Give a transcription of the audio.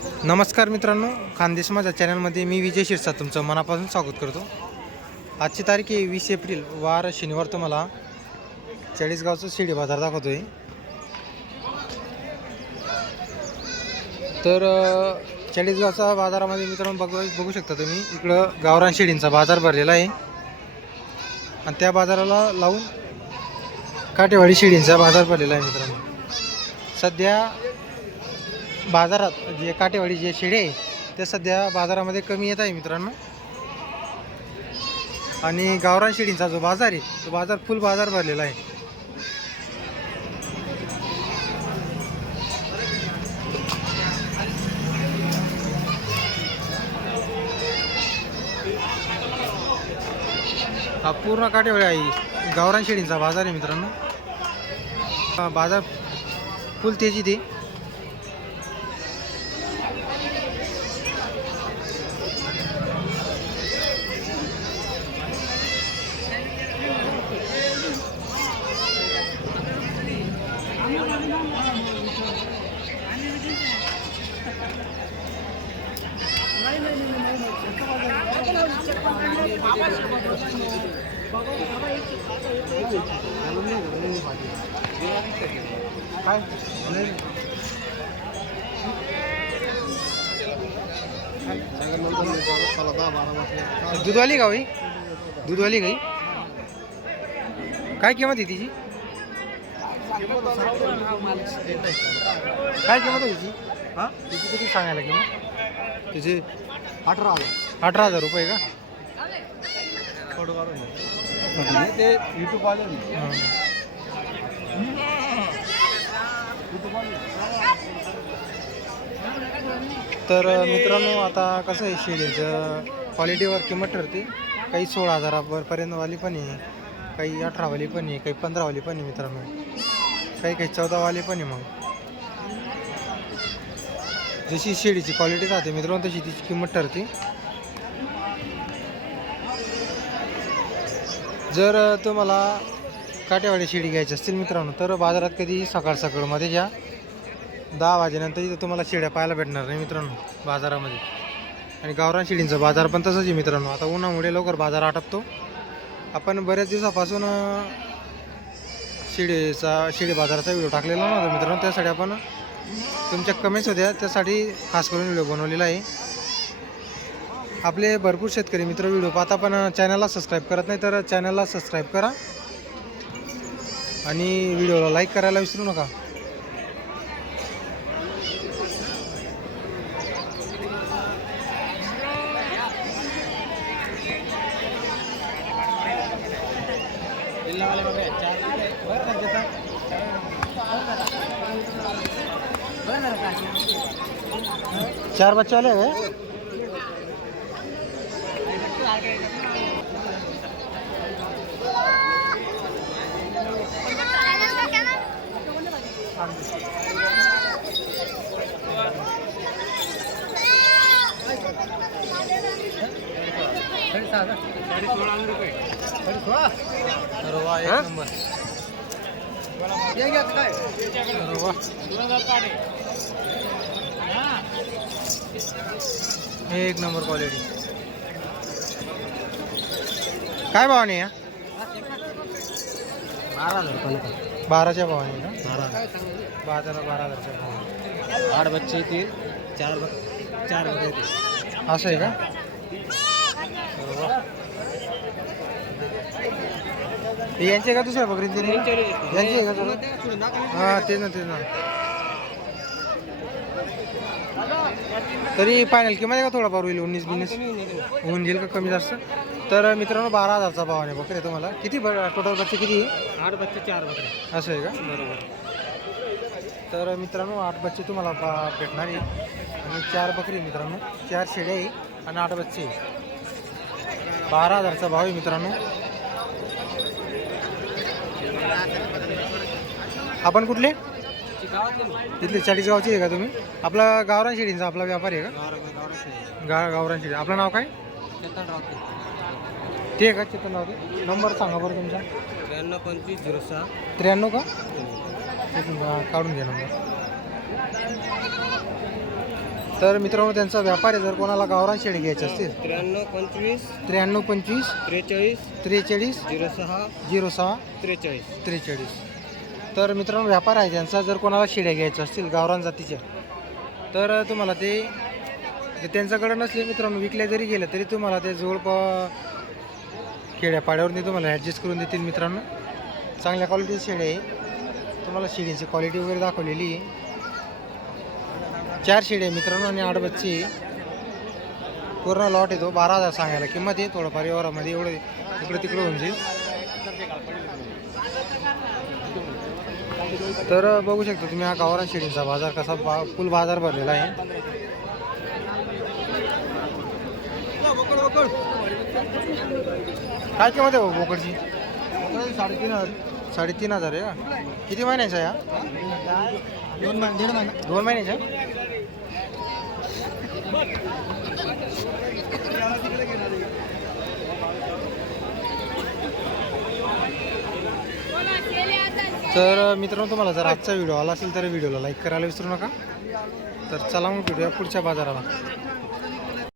नमस्कार मित्रांनो खानदेश माझ्या चॅनलमध्ये मी विजय शिरसा तुमचं मनापासून स्वागत करतो. आजची तारीख आहे वीस एप्रिल वार शनिवार तुम्हाला चाळीसगावचं शिडी बाजार दाखवतोय. तर चाळीसगावचा बाजारामध्ये मित्रांनो बघू बघू शकता तुम्ही इकडं गावरान शिडींचा बाजार भरलेला आहे. आणि त्या बाजाराला लावून काटेवाडी शिडींचा बाजार भरलेला आहे मित्रांनो. सध्या बाजारात जे काटेवाडी जे शेळे आहे ते सध्या बाजारामध्ये कमी येत आहे मित्रांनो. आणि गावरान शेडींचा जो बाजार आहे तो बाजार फुल बाजार भरलेला आहे. हा पूर्ण काटेवाडी आहे गावरान शेडींचा बाजार आहे मित्रांनो. हा बाजार फुल तेजी ते काय दूधवाली का भाई? दूधवाली गाई। काय किंमत आहे तिची? काय किंमत आहे तिची? हां? तिची किती सांगायला किंमत? तिची अठरा हजार. अठरा हजार रुपये का? ते युट्यूब वाले हां. तर मित्रांनो आता कसं आहे शेळीचं क्वालिटीवर किंमत ठरते. काही सोळा हजारापर्यंतवाली पण आहे. काही अठरावाली पण आहे. काही पंधरावाली पण आहे मित्रांनो. काही काही चौदावाली पण आहे मग. जशी शेळीची क्वालिटी राहते मित्रांनो तशी तिची किंमत ठरते. जर तुम्हाला काटेवाडी शेळी घ्यायची असतील मित्रांनो तर बाजारात कधी सकाळ सकाळमध्ये ज्या दहा वाजेनंतर इथं तुम्हाला शिड्या पाहायला भेटणार नाही मित्रांनो बाजारामध्ये. आणि गावरान शेळींचा बाजार पण तसंच आहे मित्रांनो. आता उन्हामुळे लवकर बाजार आटपतो. आपण बऱ्याच दिवसापासून शिडीचा शिडी बाजाराचा व्हिडिओ टाकलेला नव्हता मित्रांनो. त्यासाठी आपण तुमच्या कमेंट्स होत्या. त्यासाठी खास करून व्हिडिओ बनवलेला आहे. आपले भरपूर शेतकरी मित्र व्हिडिओ पाहता पण चॅनलला सबस्क्राईब करत नाही तर चॅनलला सबस्क्राईब करा. आणि व्हिडिओला लाईक करायला विसरू नका. चार बच्चे आले हैं? अरे वा एक नंबर क्वालिटी काय भावाने या? हजार बाराच्या भावाने का? बारा बाजारा बारा हजारच्या भावाने. आठ बच्चे येतील चार चार असं आहे का? यांचे का दुसऱ्या बकरी तरी यांचे का सगळं? हा तेच ना तेच ना. तरी फायनल किंमत आहे का थोडाफार होईल? उन्नीस बिन्नीस? होऊन जाईल का कमी जास्त? तर मित्रांनो बारा हजारचा भाव आहे बकरे तुम्हाला. किती टोटल बच्चे किती आहे? आठ बच्चे चार बकरे. असं आहे का? बरोबर. तर मित्रांनो आठ बच्चे तुम्हाला भेटणार आहे. आणि चार बकरी मित्रांनो. चार शेळ्या आहे आणि आठ बच्चे आहे. बारा हजारचा भाव आहे मित्रांनो. आपण कुठले? इथले चाळीसगावचे आहे का तुम्ही? आपला गावरान शेडींचा आपला व्यापार आहे का? गा गावरान शेडी आपलं नाव काय? ते आहे का चेतन रावते? नंबर सांगा बरं तुमचा. त्र्याण्णव पंचवीस झिरो सहा त्र्याण्णव का काढून घ्या नंबर. तर मित्रांनो त्यांचा व्यापार आहे. जर कोणाला गावरान शेळी घ्यायचे असतील. त्र्याण्णव पंचवीस. त्र्याण्णव पंचवीस. त्रेचाळीस. त्रेचाळीस. झिरो सहा. झिरो सहा. त्रेचाळीस. त्रेचाळीस. तर मित्रांनो व्यापार आहे त्यांचा. जर कोणाला शेळ्या घ्यायच्या असतील गावरान जातीच्या तर तुम्हाला ते जे त्यांच्याकडे नसले मित्रांनो विकल्या जरी गेल्या तरी तुम्हाला ते जवळपास खेड्यापाड्यावरती तुम्हाला ॲडजस्ट करून देतील मित्रांनो. चांगल्या क्वालिटीची शेळ्या आहे. तुम्हाला शेळीची क्वालिटी वगैरे दाखवलेली आहे. चार शिडी आहे मित्रांनो आणि आठ पूर्ण लॉट येतो. बारा हजार सांगायला किंमत आहे. थोडंफार व्यवहारामध्ये एवढं इकडं तिकडं होऊन जाईल. तर बघू शकता तुम्ही हा गावरान शेळींचा बाजार कसा बा फुल बाजार भरलेला आहे. काय किंमत आहे भाऊ बोकडची साडेतीन हजार. साडेतीन हजार आहे का? किती महिन्याचा आहे हा? दोन महिने दीड महिना. दोन महिन्याचा तर मित्रांनो तुम्हाला जर आजचा व्हिडिओ आला असेल तर व्हिडिओला लाईक करायला विसरू नका. तर चला मग भेटूया पुढच्या बाजाराला.